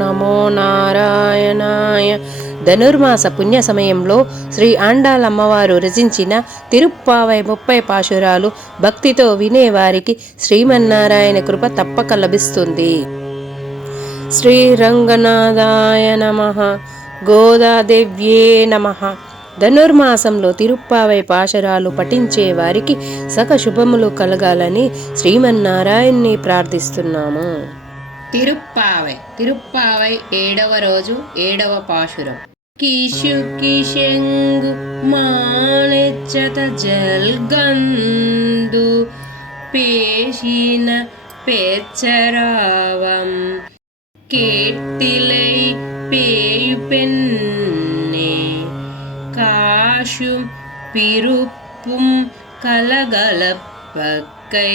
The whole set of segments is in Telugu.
నమో నారాయణాయ. ధనుర్మాస పుణ్య సమయంలో శ్రీ ఆండాళమ్మవారు రచించిన తిరుప్పావై 30 పాశురాలు భక్తితో వినేవారికి శ్రీమన్నారాయణ కృప తప్పక లభిస్తుంది. శ్రీరంగనాథాయ నమః. గోదాదేవ్యే నమః. ధనుర్మాసంలో తిరుప్పావై పాశురాలు పఠించే వారికి సక శుభములు కలగాలని శ్రీమన్నారాయణ్ణి ప్రార్థిస్తున్నాము. తిరుప్పావై 7వ రోజు 7వ పాశురం. కిషు కిషెంగు మాణెచ్చత జల్గందు పేషిన పేచ్చరావం కేట్టిలై పేయు పెన్నే காஷும் பிருப்பும் கலகலப்பக்கை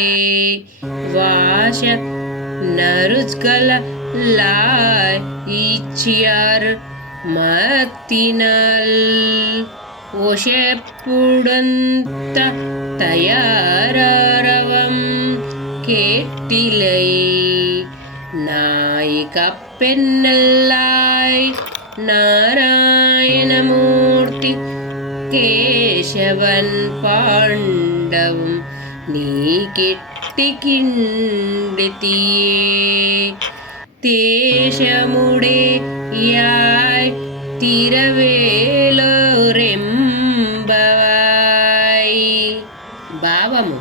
வாஷ நருஜ்கல லாய் ஈச்சியார் மத்தினல் ஒஷெப்புடந்த தயாரரவம் கேட்டிலை நாயிக பெண்ணல்லாய் నారాయణమూర్తి కేశవన్ పాండవం నీకెట్టికిండితియే తేషముడే యాయ్ తిరవేలోరెంబవాయ్. భావము: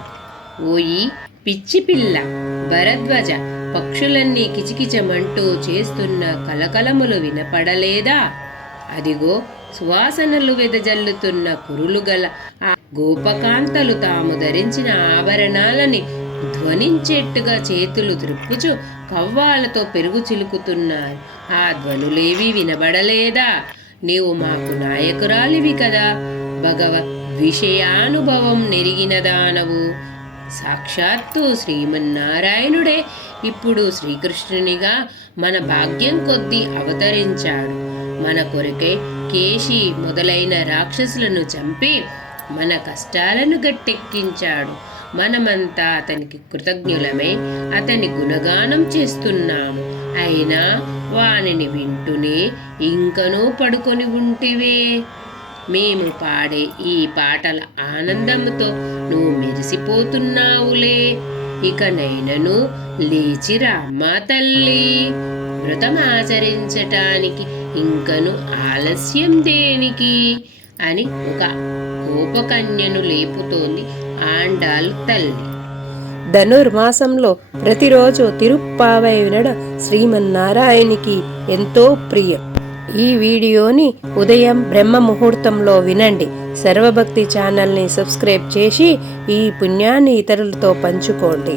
ఓయి పిచ్చి పిల్ల భరద్వజ, పక్షులన్నీ కిచకిచమంటూ చేస్తున్న కలకలములు వినపడలేదా? అదిగో సువాసనలు వెదజల్లుతున్న కురులు గల ఆ గోపకాంతలు తాము ధరించిన ఆభరణాలని ధ్వనించేట్టుగా చేతులు త్రిప్పుచు కవ్వాలతో పెరుగు చిలుకుతున్నారు. ఆ ధ్వనులేవి వినబడలేదా? నీవు మాకు నాయకురాలివి కదా, భగవద్ విషయానుభవం నెరిగిన దానవు. సాక్షాత్తు శ్రీమన్నారాయణుడే ఇప్పుడు శ్రీకృష్ణునిగా మన భాగ్యం కొద్దీ అవతరించాడు. మన కొరకే కేశి మొదలైన రాక్షసులను చంపి మన కష్టాలను గట్టెక్కించాడు. మనమంతా అతనికి కృతజ్ఞులమై అతని గుణగానం చేస్తున్నాము. అయినా వానిని వింటూనే ఇంకనూ పడుకొని ఉంటివే. మేము పాడే ఈ పాటల ఆనందంతో నువ్వు మెరిసిపోతున్నావులే. ఇక నైనను లేచిరా అమ్మా తల్లి, వ్రతమాచరించటానికి ఇంకను ఆలస్యం దేనికి అని ఒక గోపకన్యను లేపుతోంది ఆండాళ్ తల్లి. ధనుర్మాసంలో ప్రతిరోజు తిరుప్పావై వినడం శ్రీమన్నారాయణికి ఎంతో ప్రియం. ఈ వీడియోని ఉదయం బ్రహ్మ ముహూర్తంలో వినండి. సర్వభక్తి ఛానల్ని సబ్స్క్రైబ్ చేసి ఈ పుణ్యాన్ని ఇతరులతో పంచుకోండి.